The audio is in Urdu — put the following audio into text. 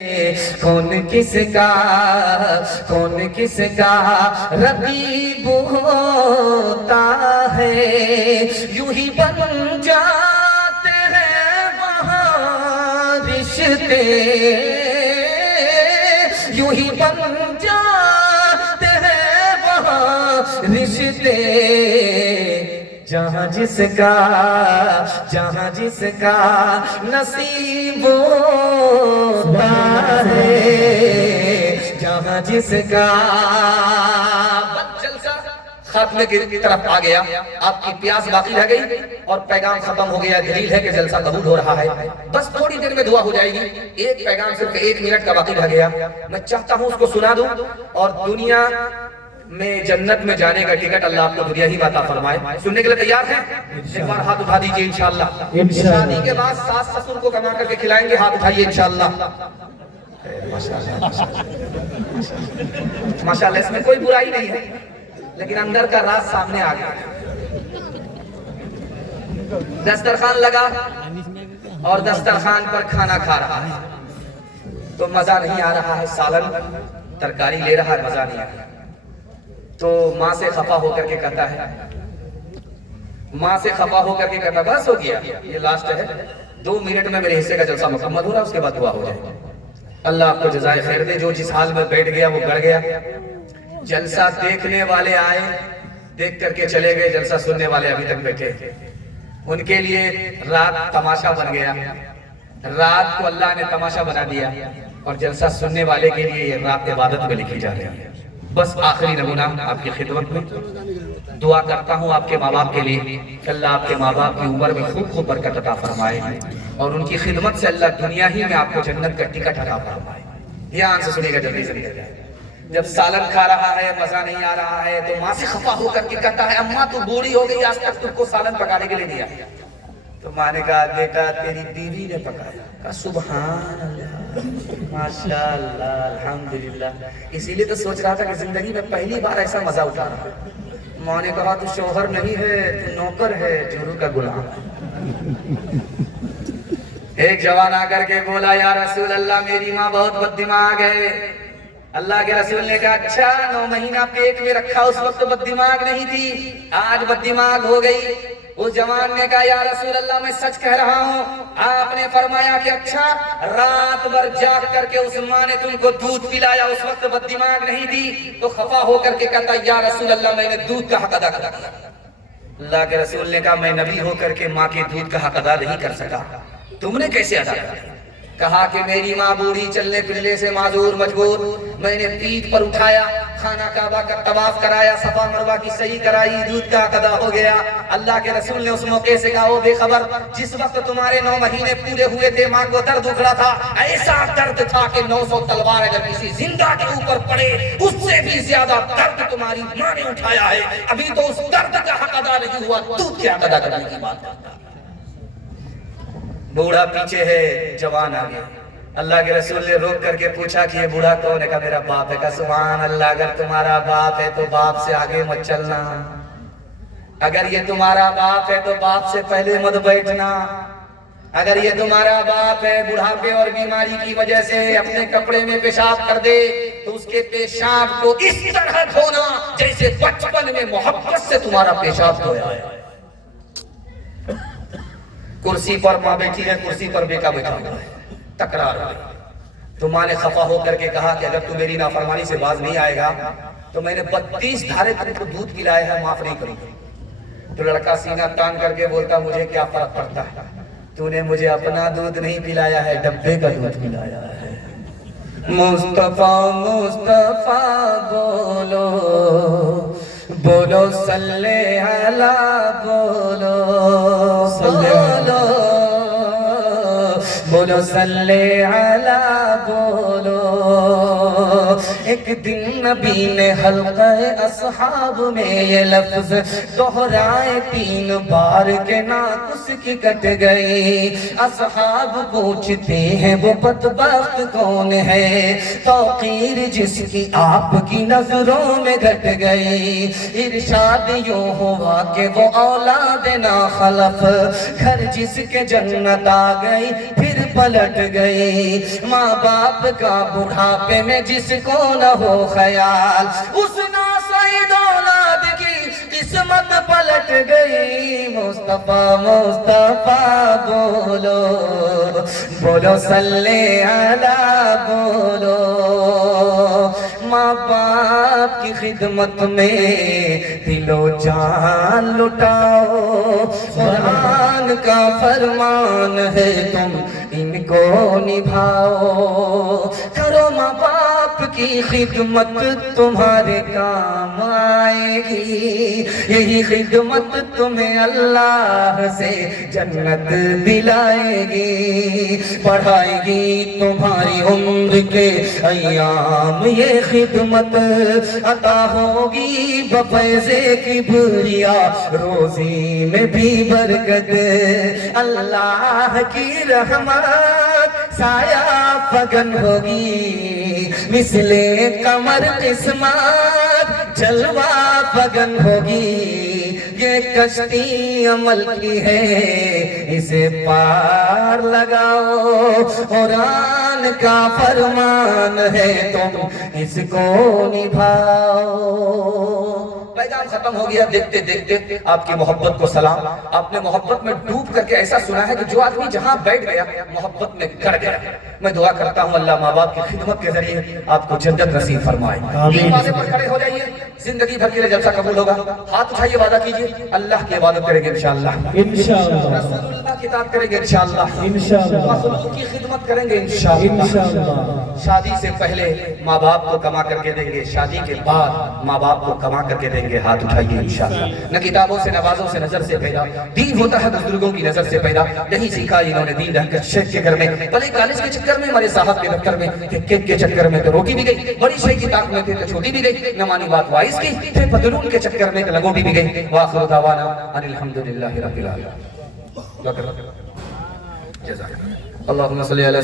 کون کس کا رقیب ہوتا ہے، یوں ہی بن جاتے ہیں وہاں رشتے، یوں ہی بن جاتے ہیں وہاں رشتے، جہاں جس کا نصیب ہوتا ہے، جہاں جس کا بس جلسہ خاتمے کی طرف آ گیا، آپ کی پیاس باقی رہ گئی اور پیغام ختم ہو گیا، دلیل ہے کہ جلسہ قبول ہو رہا ہے، بس تھوڑی دیر میں دعا ہو جائے گی، ایک پیغام صرف 1 منٹ کا باقی رہ گیا، میں چاہتا ہوں اس کو سنا دوں اور دنیا میں جنت میں جانے کا ٹکٹ اللہ آپ کو دنیا ہی عطا فرمائے۔ سننے کے لیے تیار ہیں؟ ایک بار ہاتھ اٹھا دیجئے انشاءاللہ۔ شادی کے بعد ساس سسر کو کما کر کے کھلائیں گے، ہاتھ اٹھائیے انشاءاللہ۔ ماشاءاللہ اس میں کوئی برائی نہیں ہے، لیکن اندر کا راز سامنے آ گیا۔ دسترخوان لگا اور دسترخوان پر کھانا کھا رہا ہے تو مزہ نہیں آ رہا ہے، سالن ترکاری لے رہا ہے، مزہ نہیں آ رہا، تو ماں سے خفا ہو کر کے کہتا ہے، بس ہو گیا، یہ لاسٹ ہے، 2 منٹ میں میرے حصے کا جلسہ مکمل ہو رہا، اس کے بعد دعا ہو جائے۔ اللہ آپ کو جزائے خیر دے، جو جس حال میں بیٹھ گیا وہ گڑ گیا۔ جلسہ دیکھنے والے آئے، دیکھ کر کے چلے گئے، جلسہ سننے والے ابھی تک بیٹھے، ان کے لیے رات تماشا بن گیا، رات کو اللہ نے تماشا بنا دیا اور جلسہ سننے والے کے لیے یہ رات عبادت میں لکھی جا رہی ہے۔ بس آخری نمونہ آپ کی خدمت میں دعا کرتا ہوں آپ کے ماں باپ کے لیے کہ اللہ آپ کے ماں باپ کی عمر میں خوب خوب برکت عطا فرمائے اور ان کی خدمت سے اللہ دنیا ہی میں آپ کو جنت کا ٹکٹ عطا فرمائے۔ دھیان سے سنیے گا، جلدی سے۔ جب سالن کھا رہا ہے، مزہ نہیں آ رہا ہے، تو ماں سے خفا ہو کر کے کہتا ہے، اماں تو بوڑھی ہو گئی، آج تک تم کو سالن پکانے کے لیے نہیں آیا۔ تو ماں نے کہا، بیٹا تیری بیوی نے پکایا۔ کہا سبحان اللہ، ماشاءاللہ، الحمدللہ، اسی لیے تو سوچ رہا تھا کہ زندگی میں پہلی بار ایسا مزہ اٹھا رہا ہوں۔ ماں نے کہا تو شوہر نہیں ہے، تو نوکر ہے، جورو کا غلام۔ ایک جوان آ کر کے بولا، یا رسول اللہ میری ماں بہت بد دماغ ہے۔ اللہ کے رسول نے کہا، اچھا 9 مہینہ پیٹ میں رکھا، اس وقت بد دماغ نہیں تھی، آج بد دماغ ہو گئی۔ اس جوان نے کہا، یا رسول اللہ میں سچ کہہ رہا ہوں۔ آپ نے فرمایا کہ اچھا رات بھر جاگ کر کے اس ماں نے تم کو دودھ پلایا، اس وقت بد دماغ نہیں تھی؟ تو خفا ہو کر کے کہتا، یا رسول اللہ میں نے دودھ کا حق ادا کر دیا۔ اللہ کے رسول نے کہا، میں نبی ہو کر کے ماں کے دودھ کا حق ادا نہیں کر سکا، تم نے کیسے ادا کر؟ کہا کہ میری ماں بوڑھی، چلنے پھرنے سے معذور مجبور، میں نے پیٹھ پر اٹھایا، خانہ کعبہ کا طواف کرایا، صفا مروہ کی صحیح کرائی، دودھ کا ادا ہو گیا۔ اللہ کے رسول نے اس موقع سے کہا، او بے خبر، جس وقت تمہارے 9 مہینے پورے ہوئے تھے ماں کو درد اٹھ رہا تھا، ایسا درد تھا کہ 900 تلوار اگر کسی زندہ کے اوپر پڑے اس سے بھی زیادہ درد تمہاری ماں نے اٹھایا ہے، ابھی تو اس درد کا حق ادا نہیں ہوا، دودھ کے حق ادا کرنے کی بات کرتا۔ بوڑھا پیچھے ہے، جوان آگے۔ اللہ کے رسول نے روک کر کے پوچھا کہ یہ بوڑھا کون ہے؟ کہا میرا باپ ہے۔ کہا سبحان اللہ، اگر تمہارا باپ ہے تو باپ سے آگے مت چلنا، اگر یہ تمہارا باپ ہے تو باپ سے پہلے مت بیٹھنا، اگر یہ تمہارا باپ ہے بڑھاپے اور بیماری کی وجہ سے اپنے کپڑے میں پیشاب کر دے تو اس کے پیشاب کو اس طرح دھونا جیسے بچپن میں محبت سے تمہارا پیشاب دھویا ہے۔ کرسی پر ماں بیٹھی ہے، کرسی پر بیٹا بیٹھا ہوا ہے، تکرار ہوئی۔ تو ماں نے خفا ہو کر کے کہا کہ اگر تو میری نافرمانی سے باز نہیں آئے گا تو میں نے 32 دھارے تم کو دودھ پلایا ہے، معاف نہیں کروں گا۔ تو لڑکا سینہ تان کر کے بولتا، مجھے کیا فرق پڑتا ہے، تو نے مجھے اپنا دودھ نہیں پلایا ہے، ڈبے کا دودھ پلایا ہے۔ مصطفیٰ مصطفیٰ بولو بولو صلی اللہ بولو بولو صلی اللہ بولو ایک دن نبی نے حلقہ اصحاب میں یہ لفظ دہرائے 3 بار کے ناک اس کی کٹ گئی. اصحاب پوچھتے ہیں وہ بدبخت کون ہے توقیر جس کی آپ کی نظروں میں گھٹ گئی. ارشاد یوں ہوا کہ وہ اولاد ناخلف گھر جس کے جنت آ گئی پھر پلٹ گئی. ماں باپ کا بڑھاپے میں جس کو نہ ہو خیال اس ناسعید اولاد کی قسمت پلٹ گئی. مصطفیٰ مصطفیٰ بولو بولو صلی علی بولو. ماں باپ کی خدمت میں دل و جان لٹاؤ. قرآن کا فرمان ہے تم ان کو نبھاؤ. کرو ماں باپ کی خدمت تمہارے کام آئے گی. یہی خدمت تمہیں اللہ سے جنت دلائے گی. بڑھائے گی تمہاری عمر کے ایام یہ خدمت. عطا ہوگی بفیض کبریا روزی میں بھی برکت. اللہ کی رحمت سایہ فگن ہوگی مثل قمر قسمت جلوہ فگن ہوگی. یہ کشتی عمل کی ہے اسے پار لگاؤ. قرآن کا فرمان ہے تم اس کو نبھاؤ. پیغام ختم ہو گیا. دیکھتے دیکھتے آپ کی محبت کو سلام. آپ نے محبت میں ڈوب کر کے ایسا سنا ہے کہ جو آدمی جہاں بیٹھ گیا محبت میں گڑ گیا. میں دعا کرتا ہوں اللہ ماں باپ کی خدمت کے ذریعے آپ کو جنت نصیب فرمائے. دروازے پر کھڑے ہو جائیے. زندگی بھر کے لیے جلسہ قبول ہوگا. ہاتھ اٹھائیے وعدہ کیجیے اللہ کی عبادت کریں گے انشاءاللہ. رسول اللہ کی اطاعت کریں گے انشاءاللہ. مخلوق کی خدمت کریں گے انشاءاللہ. شادی سے پہلے ماں باپ کو کما کر کے دیں گے. شادی کے بعد ماں باپ کو کما کر کے دیں گے. ہاتھ اٹھائیے انشاءاللہ. نہ کتابوں سے نوازوں سے نظر سے پیدا دین ہوتا ہے بزرگوں کی نظر سے پیدا. نہیں سیکھا انہوں نے دین رہ کر شیخ کے گھر میں پلے کالج کے چکر میں مرے صاحب کے دفتر میں کیک کے چکر میں تو روٹی بھی گئی. بڑی شیخ کی طاقت میں تھے تو چھوٹی بھی گئی. نہ مانی بات وائس کی تھے پتلون کے چکر میں لنگوٹی بھی گئی. وآخر دعوانا ان الحمدللہ رب العالمین. اللہم صلی علی